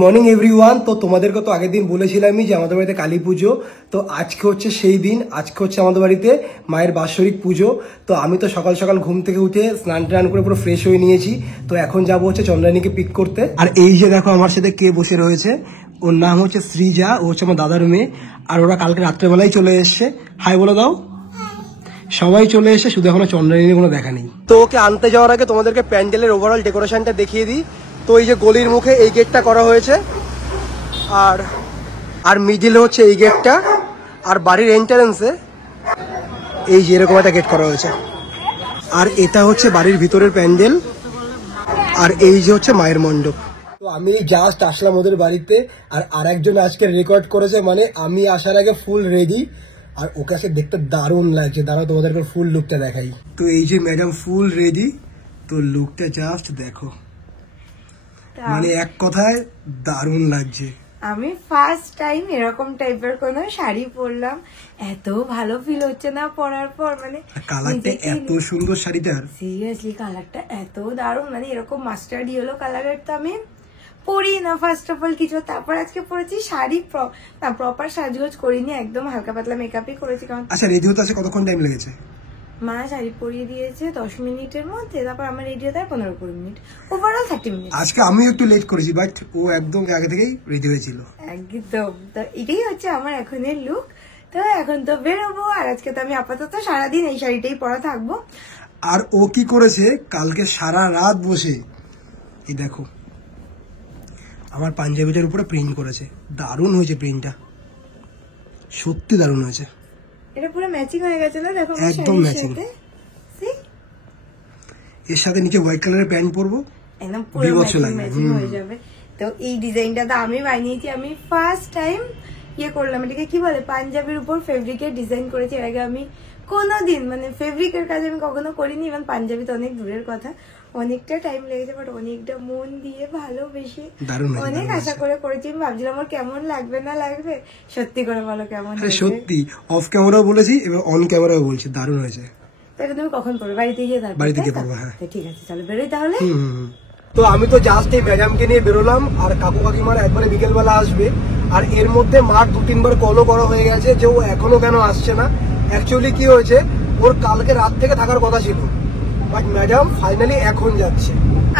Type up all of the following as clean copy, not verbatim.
Morning everyone. তো তোমাদেরকে তো আগের দিন বলেছিলামই যে আমাদের বাড়িতে কালী পুজো, তো আজকে হচ্ছে সেই দিন। আজকে হচ্ছে আমাদের বাড়িতে মায়ের বাৎসরিক পুজো। তো আমি তো সকাল সকাল ঘুম থেকে উঠে স্নান টান করে পুরো ফ্রেশ হয়ে নিয়েছি। তো এখন যাবো হচ্ছে চন্দ্রানীকে পিক করতে। আর এই যে দেখো আমার সাথে কে বসে রয়েছে, ওর নাম হচ্ছে শ্রীজা, ও হচ্ছে আমার দাদার মেয়ে। আর ওরা কালকে রাত্রেবেলায় চলে এসছে। হাই বলে দাও। সবাই চলে এসে, শুধু এখনো চন্দ্রানীর কোনো দেখা নেই। তো ওকে আনতে যাওয়ার আগে তোমাদেরকে প্যান্ডেলের ওভারঅল ডেকোরেশনটা দেখিয়ে দিই। তো এই যে গলির মুখে এই গেটটা করা হয়েছে, আর মিডিলে হচ্ছে এই গেটটা, আর বাড়ির এন্ট্রান্সে এই যে এরকম একটা গেট করা হয়েছে। আর এটা হচ্ছে বাড়ির ভিতরের প্যান্ডেল, আর এই যে হচ্ছে মায়ের মণ্ডপ। তো আমি জাস্ট আসলাম ওদের বাড়িতে, আর আরেকজন আজকে রেকর্ড করেছে, মানে আমি আসার আগে ফুল রেডি। আর ওকে আজকে দেখতে দারুণ লাগছে। দাঁড়াও তোমাদেরকে ফুল লুকটা দেখাই। তো এই যে ম্যাডাম ফুল রেডি, তো লুকটা জাস্ট দেখো, মানে এক কথায় দারুণ লাগছে। আমি ফার্স্ট টাইম এরকম টাইপের কোনো শাড়ি পরলাম, এত ভালো ফিল হচ্ছে না পরার পর। মানে কালারটা এত সুন্দর শাড়িটার, সিরিয়াসলি কালারটা এত দারুণ। মানে এরকম মাস্টার্ড ইয়েলো কালারের তো আমি পরি না ফার্স্ট অফ অল কিছু। তারপর আজকে পরেছি শাড়ি, না প্রপার সাজগোজ করিনি, একদম হালকা পাতলা মেকআপই করেছি। কারণ আচ্ছা রেডি হতে আছে কতক্ষণ টাইম লেগেছে? মা শাড়ি পরিয়ে দিয়েছে 10 মিনিটের মধ্যে, তারপর আমার রেডি হতে 15-20 মিনিট, ওভারঅল 30 মিনিট। আজকে আমি একটু লেট করেছি, বাট ও একদম আগে থেকেই রেডি হয়েছিল। একদম। তো এটাই হচ্ছে আমার এখনের লুক। তো এখন তো বেরোবো, আর আজকে তো আমি আপাতত সারাদিন এই শাড়িটাই পরা থাকবো। আর ও কি করেছে, কালকে সারা রাত বসে এই দেখো আমার পাঞ্জাবিটার উপরে প্রিন্ট করেছে। দারুণ হয়েছে প্রিন্টটা, সত্যি দারুণ হয়েছে। এটা পুরো ম্যাচিং হয়ে গেছে না? দেখো একদম ম্যাচিং। এর সাথে নিচে হোয়াইট কালারের প্যান্ট পরবো, একদম পুরো ম্যাচিং হয়ে যাবে। তো এই ডিজাইনটা তো আমি বানিয়েছি, আমি ফার্স্ট টাইম ইয়ে করলাম। এটাকে কি বলে, পাঞ্জাবির উপর ফেব্রিকের ডিজাইন করেছি। এর আগে আমি কোনোদিন মানে ফেব্রিকের কাজ আমি কখনো করিনি, ইভেন পাঞ্জাবি তো অনেক দূরের কথা। অনেকটা টাইম লেগেছে, বাট অনেকটা মন দিয়ে ভালোবেসে অনেক আশা করে করেছি। আমি ভাবছিলাম আমার কেমন লাগবে না লাগবে, সত্যি করে বলো কেমন হয়েছে? সত্যি অফ ক্যামেরাও বলেছি এবং অন ক্যামেরাও বলছি, দারুণ হয়েছে। তাহলে তুমি কখন পড়বে? বাড়িতে গিয়ে? বাড়িতে গিয়ে পড়বো। হ্যাঁ ঠিক আছে, চলো বেরোই তাহলে। তো আমি তো জাস্ট এই ম্যাডামকে নিয়ে বেরোলাম, আর কাকু কাকিমারা একবারে বিকেলবেলা আসবে। আর এর মধ্যে মার 2-3 বার কলও করা হয়ে গেছে যে ও এখনো কেন আসছে না। অ্যাকচুয়ালি কি হয়েছে, ওর কালকে রাত থেকে থাকার কথা ছিল, বাট ম্যাডাম ফাইনালি এখন যাচ্ছে।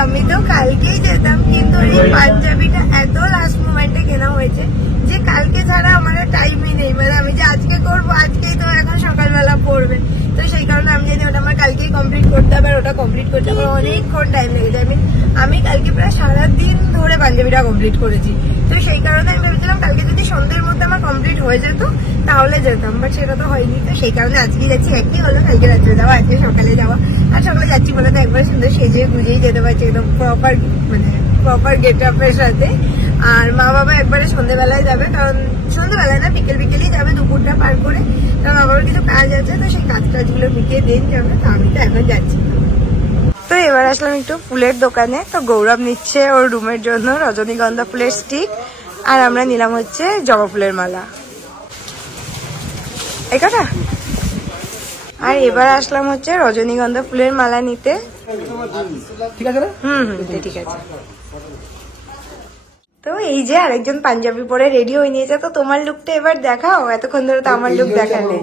আমি তো কালকেই যেতাম, কিন্তু এই পাঞ্জাবিটা এত লাস্ট মোমেন্টে কেনা হয়েছে যে কালকে ছাড়া আমার টাইমই নেই। মানে আমি যে আজকে করবো, আজকেই তো এখন সকালবেলা পড়বে, তো সেই কারণে আমি জানি ওটা আমার কালকেই কমপ্লিট করতে হবে। আর ওটা কমপ্লিট করতে আমার অনেকক্ষণ টাইম লেগে যায়। আমি কালকে প্রায় সারাদিন ধরে পাঞ্জাবিটা কমপ্লিট করেছি। তো সেই কারণে আমি ভেবেছিলাম কালকে যদি সন্ধ্যের মধ্যে আমার কমপ্লিট হয়ে যেত তাহলে যেতাম, বাট সেটা তো হয়নি। তো সেই কারণে আজকে যাচ্ছি। একই হলো, কালকে রাত্রে যাওয়া, আজকে সকালে যাওয়া। আর সকালে যাচ্ছি বলে তো একবার সুন্দর সেজে গুজেই যেতে পারছি, একদম প্রপার মানে প্রপার গেট আপের সাথে। আর মা বাবা একবারে সন্ধ্যেবেলায় যাবে, কারণ সন্ধ্যেবেলায় না বিকেলই যাবে, দুপুরটা পার করে। কারণ আমার কিছু কাজ আছে, তো সেই কাজগুলো মিটিয়ে দিন যাবে। তো আমি তো এখন যাচ্ছি। তো এবার আসলাম একটু ফুলের দোকানে। তো গৌরব নিচ্ছে ওর রুমের জন্য রজনীগন্ধা ফুলের স্টিক, আর আমরা নিলাম হচ্ছে জবা ফুলের মালা, এই কথা। আর এবার আসলাম হচ্ছে রজনীগন্ধা ফুলের মালা নিতে। ঠিক আছে না? ঠিক আছে। তো এই যে আরেকজন পাঞ্জাবি পরে রেডি হয়ে নিয়েছে। তো তোমার লুকটা এবার দেখাও, এতক্ষণ ধরে তো আমার লুক দেখালে।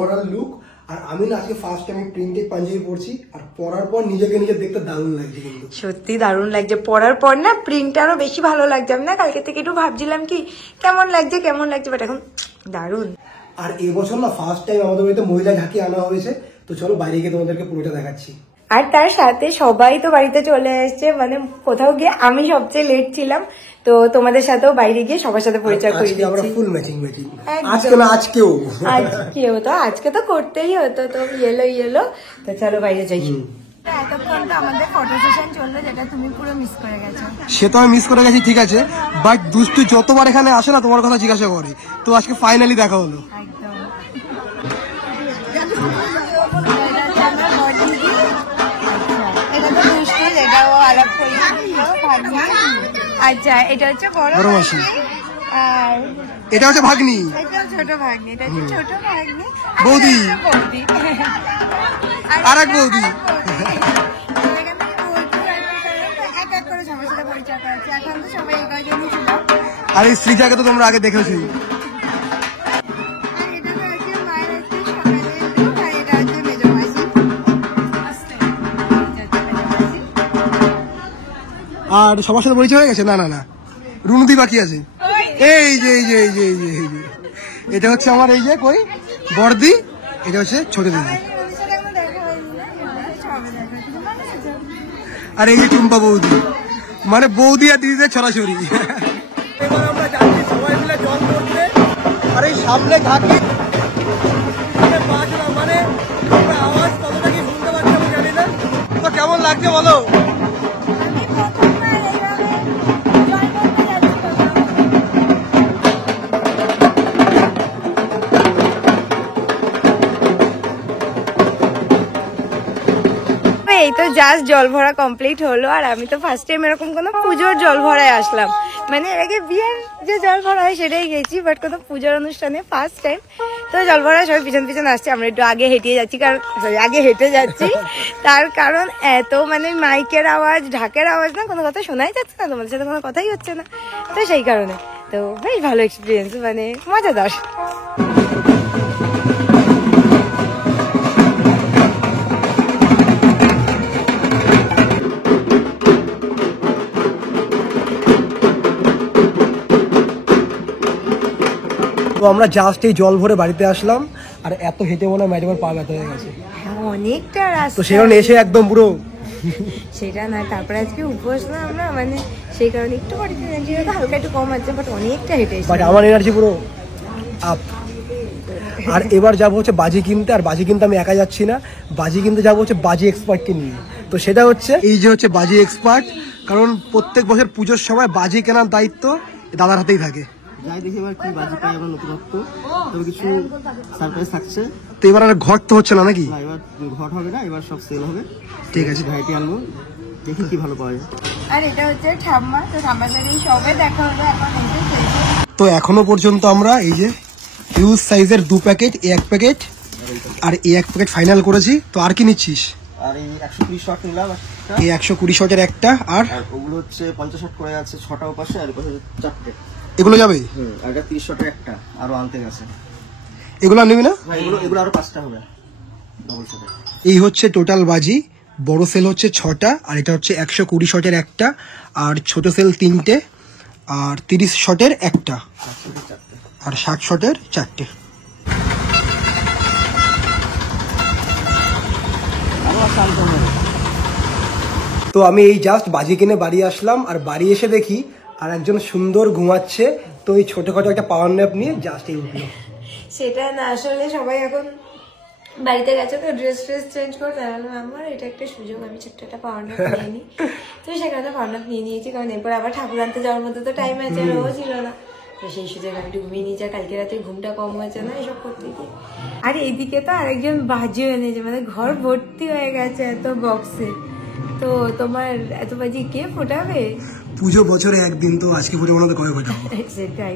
আর আমি না আজকে ফার্স্ট টাইম প্রিন্টেড পাঞ্জাবি পরছি, আর পরার পর নিজেকে নিজে দেখতে দারুণ লাগছে। কিন্তু সত্যি দারুণ লাগছে, পরার পর না প্রিন্টটা আরো বেশি ভালো লাগছে। আমি না কালকে থেকে একটু ভাবছিলাম কি কেমন লাগছে, বাট এখন দারুণ। আর এবছর না ফার্স্ট টাইম আমাদের বাড়িতে মহিলা ঝাঁকি আনা হয়েছে। তো চলো বাইরে গিয়ে তোমাদেরকে পুরোটা দেখাচ্ছি। আর তার সাথে সবাই তো বাড়িতে চলে আসছে, মানে কোথাও গিয়ে আমি সবচেয়ে লেট ছিলাম। তো তোমাদের সাথেও বাইরে গিয়ে সবার সাথে পরিচয় করে দিচ্ছি। ফুল ম্যাচিং আজকে না, আজকে তো করতেই হতো। তো ইয়েলো। তো চলো বাইরে যাই। এতক্ষণ তো আমাদের ফটো সেশন চললো, যেটা তুমি পুরো মিস করে গেছো। সে তো আমি মিস করে গেছি, ঠিক আছে, বাট দুষ্টু যতবার এখানে আসে না তোমার কথা জিজ্ঞাসা করে। তো আজকে ফাইনালি দেখা হলো। আচ্ছা, এটা হচ্ছে বড় মাসি, আর এটা হচ্ছে ভাগ্নি, এটা ছোট ভাগ্নি, এটা হচ্ছে ছোট ভাগ্নি, বৌদি, আর এক বৌদি। দেখা যাচ্ছে, এখন তো সবাই এই কয়জনই ছিল। আর এই সৃজাকে তো তোমরা আগে দেখেছি। আর এটা তো হচ্ছে মায়ের হচ্ছে সকালের look, আর এটা হচ্ছে মেজো মাসি। আর সবার সাথে পরিচয় হয়ে গেছে? না না না, রুনুদি বাকি আছে। এই যে এই যে এই যে এই যে এই যে এটা হচ্ছে আমার এই যে কই বর্দি, এটা হচ্ছে ছোট দিদি। ওদের সাথে এখনো দেখা হয়নি না, সবে দেখা হচ্ছে। মনে আছে? আর এই যে টুম্পা বৌদি, মানে বৌদি আর দিদিদের ছড়াছড়ি। এবার আমরা যাচ্ছি সবাই মিলে জল করতে, আর এই সামনে ঘাটে বাজনা, মানে আওয়াজ কতটা কি শুনতে পাচ্ছি আমি জানি না। তো কেমন লাগছে বলো? আমি প্রথমবার এইভাবে জল করতে যাচ্ছি কোথাও। এই তো জাস্ট জল ভরা কমপ্লিট হলো, আর আমি তো ফার্স্ট টাইম এরকম কোনো পুজোর জল ভরায় আসলাম। মানে এর আগে বিয়ের যে জল ভরা হয় সেটাই গেছি, বাট কোনো পুজোর অনুষ্ঠানে ফার্স্ট টাইম। তো জল ভরা সবাই পিছন পিছন আসছে, আমরা একটু আগে হেঁটে যাচ্ছি, কারণ আগে হেঁটে যাচ্ছি তার কারণ এত মানে মাইকের আওয়াজ, ঢাকের আওয়াজ, না কোনো কথা শোনাই যাচ্ছে না, তোমাদের সাথে কোনো কথাই হচ্ছে না, তো সেই কারণে। তো বেশ ভালো এক্সপিরিয়েন্স, মানে মজাদার। তো আমরা জাস্ট এই জল ভরে বাড়িতে আসলাম, আর এত হেঁটে মনে হয় ম্যাডামের পা ব্যথা হয়ে গেছে। হ্যাঁ, অনেকটা তো রাস্তা। সেখানে এসে একদম পুরো সেটা না, তারপরে আজকে উপোস না আমরা, মানে সেই কারণে একটু বডিতে এনার্জি হয়তো হালকা একটু কম আছে, বাট অনেকটা হেঁটে বাট আমার এনার্জি পুরো আপ। আর এবার যাবো হচ্ছে বাজি কিনতে, আর বাজি কিনতে আমি একা যাচ্ছি না, বাজি কিনতে যাবো হচ্ছে বাজি এক্সপার্টকে নিয়ে। তো সেটা হচ্ছে এই যে হচ্ছে বাজি এক্সপার্ট, কারণ প্রত্যেক বছর পুজোর সময় বাজি কেনার দায়িত্ব দাদার হাতেই থাকে। যাই দেখি এবার কি বাজি পাই আমরা নতুনত্ব, তবে কিছু সারপ্রাইজ থাকছে। তো এবার আর ঘর তো হচ্ছে না নাকি? না, এবার ঘট হবে না, এবার সব সেল হবে। ঠিক আছে, ভ্যারাইটি আনবো, দেখি কি ভালো পাওয়া যায়। আর এটা হচ্ছে ঠাম্মা, তো ঠাম্মার সাথে সবে দেখা হলো, এখন এসে শেষে। তো এখনো পর্যন্ত আমরা এই যে হিউজ সাইজের 2 প্যাকেট, এক প্যাকেট আর এক প্যাকেট ফাইনাল করেছি। তো আর কি নিচ্ছিস? আর এই 120 শট নিলাম একটা, এই 120 শটের একটা, আর আর ওগুলো হচ্ছে 50 শট করে আছে 6টা ওপাশে, আর ওপাশে 4টে। এগুলো যাবে? আর এটা 30 শটের একটা আরো আনতে গেছে। এগুলো আর নিবি না? না, এগুলো আরো 5টা হবে ডবল শটের। এই হচ্ছে টোটাল বাজি। বড় সেল হচ্ছে 6টা, আর এটা হচ্ছে 120 শটের একটা, আর ছোট সেল 3টে, আর 30 শটের একটা, আর 60 শটের 4টে। তো আমি এই জাস্ট বাজি কিনে বাড়ি আসলাম, আর বাড়ি এসে দেখি আর একজন সুন্দর ঘুমাচ্ছে। তো এই ছোটখাটো একটা পাওয়ার ন্যাপ নিয়ে জাস্ট এই উঠলো। সেটা না, আসলে সবাই এখন বাড়িতে গেছে তো ড্রেস চেঞ্জ করতে, আমার এটা একটা সুযোগ, আমি ছোট্ট একটা পাওয়ার নাপ নিয়ে নিই। তো সেখানে পাওয়ার নাপ নিয়ে নিয়েছি, কারণ এরপর আবার ঠাকুর আনতে যাওয়ার মধ্যে তো টাইম আছে, রোজ ছিল না, তো সেই সুযোগ আমি একটু ঘুমিয়ে নিয়েছি। কালকে রাতে ঘুমটা কম হয়েছে না এসব করতে গিয়ে। আর এইদিকে তো আরেকজন বাজিও এনেছে, মানে ঘর ভর্তি হয়ে গেছে এত বক্সে। তো তোমার এত বাজি কে ফোটাবে? পুজো বছরে একদিন, তো আজকে পুজো মনে কবে ফোটাবো? সেটাই,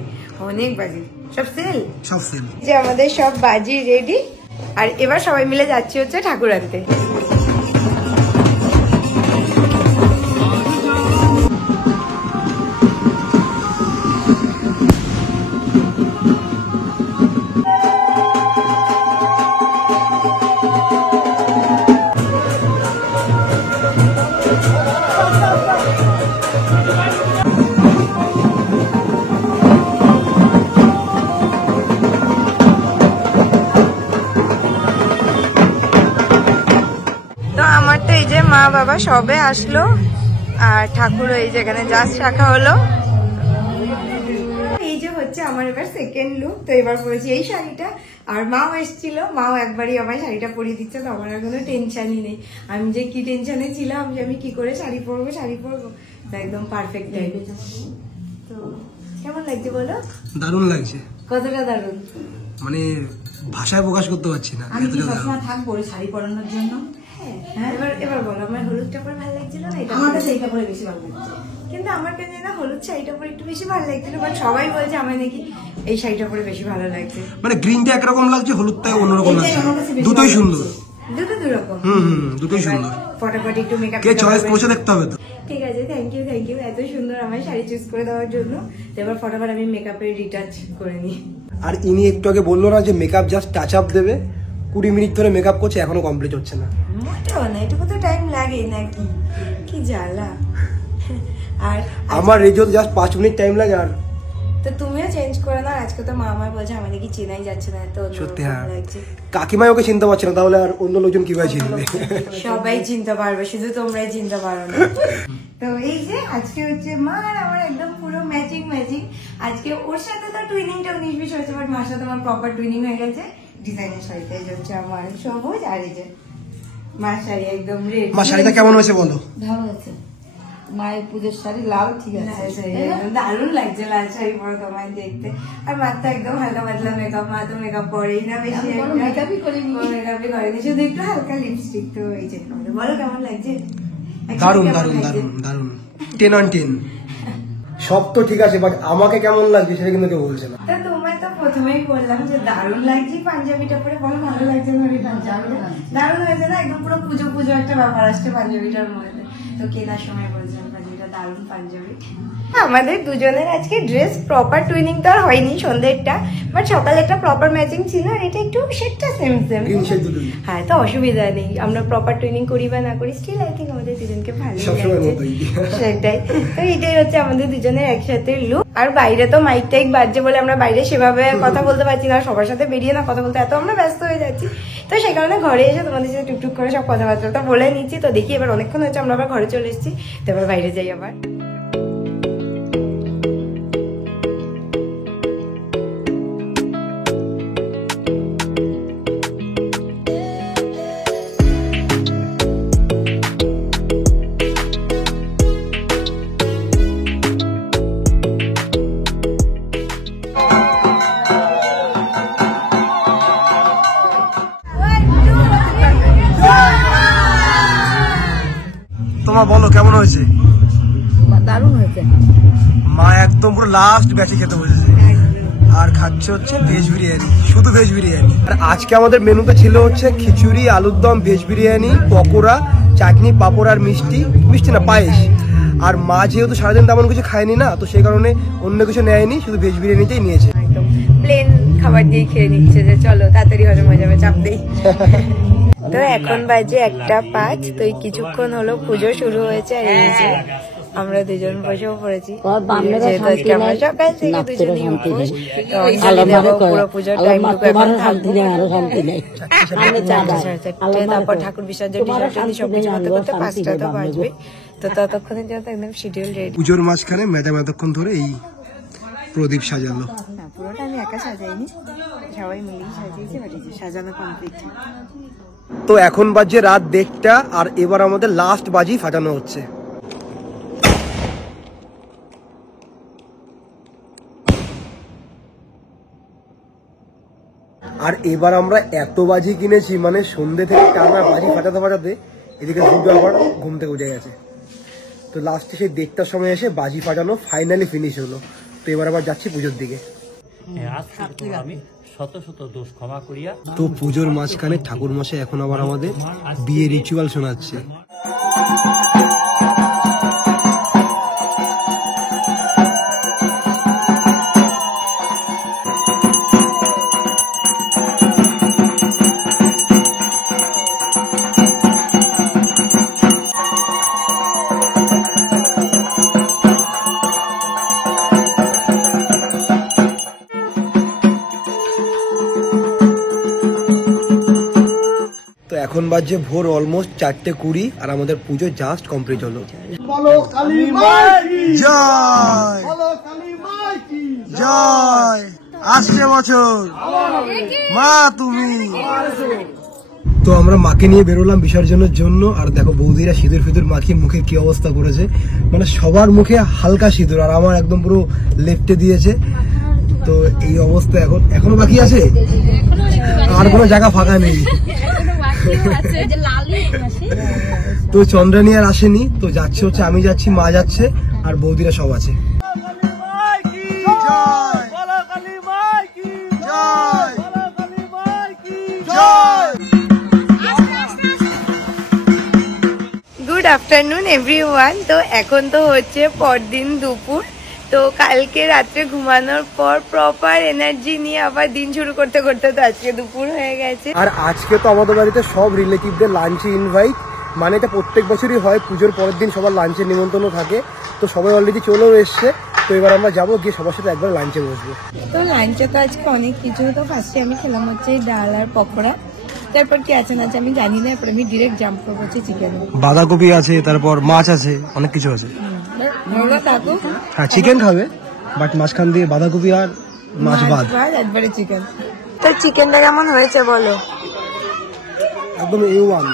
অনেক বাজি, সব সেল, সব সেল। যে আমাদের সব বাজি রেডি, আর এবার সবাই মিলে যাচ্ছি হচ্ছে ঠাকুর আনতে। তো আমার তো এই যে মা বাবা সবে আসলো, আর ঠাকুর এই যেখানে জাস্ট রাখা হলো। এই যে হচ্ছে আমার এবার সেকেন্ড লুক। তো এবার পরেছি এই শাড়িটা, আর মাও এসেছিল, মাও একবারই আমার শাড়িটা পরিয়ে দিচ্ছে, তো আমার আর কোনো টেনশনই নেই। আমি যে কি টেনশনে ছিলাম যে আমি কি করে শাড়ি পরবো, তো একদম পারফেক্ট টাইম। তো কেমন লাগছে বলো? দারুণ লাগছে। কতটা দারুণ, মানে ভাষায় প্রকাশ করতে পারছি না। আমি কি সবসময় থাকবো শাড়ি পরানোর জন্য? হ্যাঁ, এবার বলো, আমার হলুদটা পরে ভালো লাগছিল না? এটা আমার কাছে এইটা পরে বেশি ভালো লাগছে। কিন্তু আমার কাছে না হলুদ শাড়িটা পরে একটু বেশি ভালো লাগছিল, বাট সবাই বলছে আমার নাকি এই শাড়িটা পরে বেশি ভালো লাগছে। মানে গ্রিনটা একরকম লাগছে, হলুদটা অন্যরকম এইটাই লাগছে। আমার কাছে বেশি দুটোই ভালো সুন্দর। লাগছে। দুটো দুরকম। দুটোই সুন্দর। ফটাফট একটু মেকআপ কে চয়েস পৌঁছে দেখতে হবে তো। ঠিক আছে, থ্যাংক ইউ এত সুন্দর আমার শাড়ি চুজ করে দেওয়ার জন্য। তো এবার ফটাফট আমি মেকআপের রিটাচ করে নিই। আর ইনি একটু আগে বললো না যে মেকআপ জাস্ট টাচ আপ দেবে, 20 মিনিট ধরে মেকআপ করছে, এখনো কমপ্লিট হচ্ছে না। মোটেও না, এটুকু তো টাইম লাগেই নাকি, কি জ্বালা। আর আমার রেজাল্ট জাস্ট 5 মিনিট টাইম লাগে। আর তো তুমিও চেঞ্জ করে নাও, আজকে তো মা আমার বলছে আমাদের কি চেনাই যাচ্ছে না, তো সত্যি হ্যাঁ, লাগছে। কাকিমাই ওকে চিনতে পারছে না, তাহলে আর অন্য লোকজন কিভাবে চিনবে? সবাই চিনতে পারবে, শুধু তোমরাই চিনতে পারো না। তো এই যে আজকে হচ্ছে মা আর আমার একদম পুরো ম্যাচিং। আজকে ওর সাথে তো টুইনিংটা 19-20 হয়েছে, বাট মার সাথে আমার প্রপার টুইনিং হয়ে গেছে। ডিজাইনের শাড়িটা এই যে হচ্ছে আমার সবুজ, আর এই যে মার শাড়ি একদম রেড। মা শাড়িটা কেমন হয়েছে বলো? ভালো আছে, মায়ের পুজোর শাড়ি লাল, ঠিক আছে, দারুণ লাগছে লাল শাড়ি পরে তোমায় দেখতে। আর মার তো একদম হালকা পাতলা মেকআপ, মা তো মেকআপ করেই না বেশি, মেকআপই করিনি, মেকআপই করেনি, শুধু একটু হালকা লিপস্টিক। তো এই যে বলো কেমন লাগছে? দারুণ দারুণ দারুণ দারুণ, 10 on 10। সব তো ঠিক আছে, বাট আমাকে কেমন লাগছে সেটা কিন্তু কেউ বলছে না। তা তোমায় তো প্রথমেই বললাম যে দারুণ লাগছে পাঞ্জাবিটা পরে, বলো ভালো লাগছে না? পাঞ্জাবিটা দারুণ হয়েছে না, একদম পুরো পুজো একটা ব্যাপার আসছে পাঞ্জাবিটার মধ্যে। তো কেনার সময় বলছিলাম পাঞ্জাবিটা দারুণ পাঞ্জাবি। আমাদের দুজনের আজকে ড্রেস প্রপার টুইনিং তো আর হয়নি সন্ধ্যেরটা, বাট সকালে একটা প্রপার ম্যাচিং ছিল, আর এটা একটু শেডটা সেম। হ্যাঁ, তো অসুবিধা নেই, আমরা প্রপার টুইনিং করি বা না করি, স্টিল আই থিঙ্ক আমাদের দুজনকে ভালো লাগছে, সেটাই। তো এটাই হচ্ছে আমাদের দুজনের একসাথে লুক। আর বাইরে তো মাইক টাইক বাজছে বলে আমরা বাইরে সেভাবে কথা বলতে পারছি না, সবার সাথে বেরিয়ে না কথা বলতে এত আমরা ব্যস্ত হয়ে যাচ্ছি। তো সেই কারণে ঘরে এসে তোমাদের সাথে টুকটুক করে সব কথাবার্তা বলে নিচ্ছি। তো দেখি এবার অনেকক্ষণ হচ্ছে আমরা আবার ঘরে চলে এসেছি, তো এবার বাইরে যাই আবার। তোমার বলো কেমন হয়েছে? দারুণ হয়েছে। মা একদম পুরো লাস্ট ব্যাচে খেতে বসেছে, আর খাচ্ছে হচ্ছে ভেজ বিরিয়ানি, শুধু ভেজ বিরিয়ানি। আর আজকে আমাদের মেনুতে ছিল হচ্ছে খিচুড়ি, আলুর দম, ভেজ বিরিয়ানি, পকোড়া, চাটনি, পাঁপড় আর মিষ্টি না পায়েস। আর মা যেহেতু সারাদিন তেমন কিছু খায়নি না, তো সেই কারণে অন্য কিছু নেয়নি, শুধু ভেজ বিরিয়ানিটাই নিয়েছে। একদম প্লেন খাবার দিয়ে খেয়ে নিচ্ছে যে চলো তাড়াতাড়ি হজম হয়ে যাবে, চাপ দেই। তো এখন বাজে 1:05। তো এই কিছুক্ষণ হলো পুজো শুরু হয়েছে, আর এই যে আমরা দুজন বসেও পড়েছি, যেহেতু আজকে আমরা সকাল থেকে দুজনেই উপোস। তো অঞ্জলি দেবো পুরো পুজোর টাইমটুকু এখন থাকবো। তারপর ঠাকুর বিসর্জন সবকিছু করতে করতে 5টা তো বাজবে। তো ততক্ষণের জন্য একদম শিডিউল রেডি। পুজোর মাঝখানে ম্যাডাম এতক্ষণ ধরে এই প্রদীপ সাজালো। না, পুরোটা আমি একা সাজাইনি, সবাই মিলেই সাজিয়েছি, বাট সাজানো কমপ্লিট। তো এখন বাজে রাত 1:30, আর এবার আমাদের লাস্ট বাজি ফাটানো হচ্ছে। আর এবার আমরা এত বাজি কিনেছি, মানে সন্ধ্যে থেকে টানা বাজি ফাটাতে এদিকে দুটো আবার ঘুম থেকে উঠে গেছে। তো লাস্টে সেই 1:30টার সময় এসে বাজি ফাটানো ফাইনালি ফিনিশ হলো। তো এবার আবার যাচ্ছি পুজোর দিকে। আমি শত শত দোষ ক্ষমা করিয়া। তো পুজোর মাঝখানে ঠাকুর মশাই এখন আবার আমাদের বিয়ে রিচুয়াল শোনাচ্ছে। এখন বাজে ভোর অলমোস্ট 4:20, আর আমাদের পুজো জাস্ট কমপ্লিট হলো। জয় জয়, আসছে বছর মা তুমি। তো আমরা মাকে নিয়ে বেরোলাম বিসর্জনের জন্য, আর দেখো বৌদিরা সিঁদুর ফিঁদুর মাখিয়ে মুখে কি অবস্থা করেছে, মানে সবার মুখে হালকা সিঁদুর, আর আমার একদম পুরো লেফটে দিয়েছে। তো এই অবস্থা এখনো বাকি আছে, আর কোনো জায়গা ফাঁকা নেই। তো চন্দ্রানী আর আসেনি, তো যাচ্ছে হচ্ছে আমি যাচ্ছি, মা যাচ্ছে, আর বৌদিরা সব আছে। Good afternoon. Afternoon everyone. তো এখন তো হচ্ছে পরদিন দুপুর। তো কালকে রাত্রে ঘুমানোর পর প্রপার এনার্জি নিয়ে আবার দিন শুরু করতে করতে তো আজকে দুপুর হয়ে গেছে। আর আজকে তো আমাদের বাড়িতে সব রিলেটিভদের লাঞ্চে ইনভাইট, মানে এটা প্রত্যেক বছরই হয়, পুজোর পরের দিন সবার লাঞ্চের নিমন্ত্রণ থাকে। তো সবাই অলরেডি চলেও এসছে। তো এবার আমরা যাবো, গিয়ে সবার সাথে একবার লাঞ্চে বসবো। তো লাঞ্চে তো আজকে অনেক কিছু। তো ফার্স্টে আমি খেলাম হচ্ছে ডাল আর পকোড়া, তারপর কি আছে না আছে আমি জানি না, এরপর আমি ডিরেক্ট জাম্প করবো হচ্ছে চিকেন। বাঁধাকপি আছে, তারপর মাছ আছে, অনেক কিছু আছে। কাকু হ্যাঁ চিকেন খাবে, বাট মাঝখান দিয়ে বাঁধাকপি আর মাছ বাদ। একবারে চিকেন। তো চিকেনটা কেমন হয়েছে বলো? একদম A1।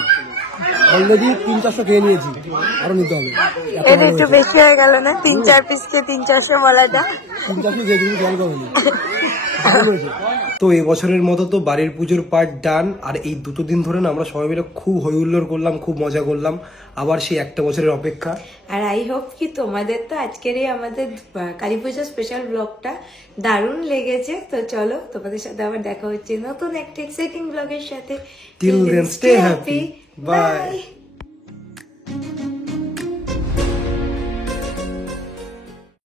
অলরেডি 300-400 খেয়ে নিয়েছি, আরো নিতে হবে। এটা একটু বেশি হয়ে গেল না? 3-4 পিসকে 300 বলাটা। 300 খেয়ে দিবি, খেয়াল করবি। তো এবছরের মতো তো বাড়ির পুজোর পার্ট ডান। আর এই দুটো দিন ধরে না আমরা সবাই মিলে খুব হই হুল্লোড় করলাম, খুব মজা করলাম। আবার সেই একটা বছরের অপেক্ষা। আর আই হোপ কি তোমাদের তো আজকের এই আমাদের কালী পুজো স্পেশাল ব্লগটা দারুণ লেগেছে। তো চলো তোমাদের সাথে আবার দেখা হচ্ছে নতুন একটা এক্সাইটিং ব্লগের সাথে। Till then, stay happy. Bye.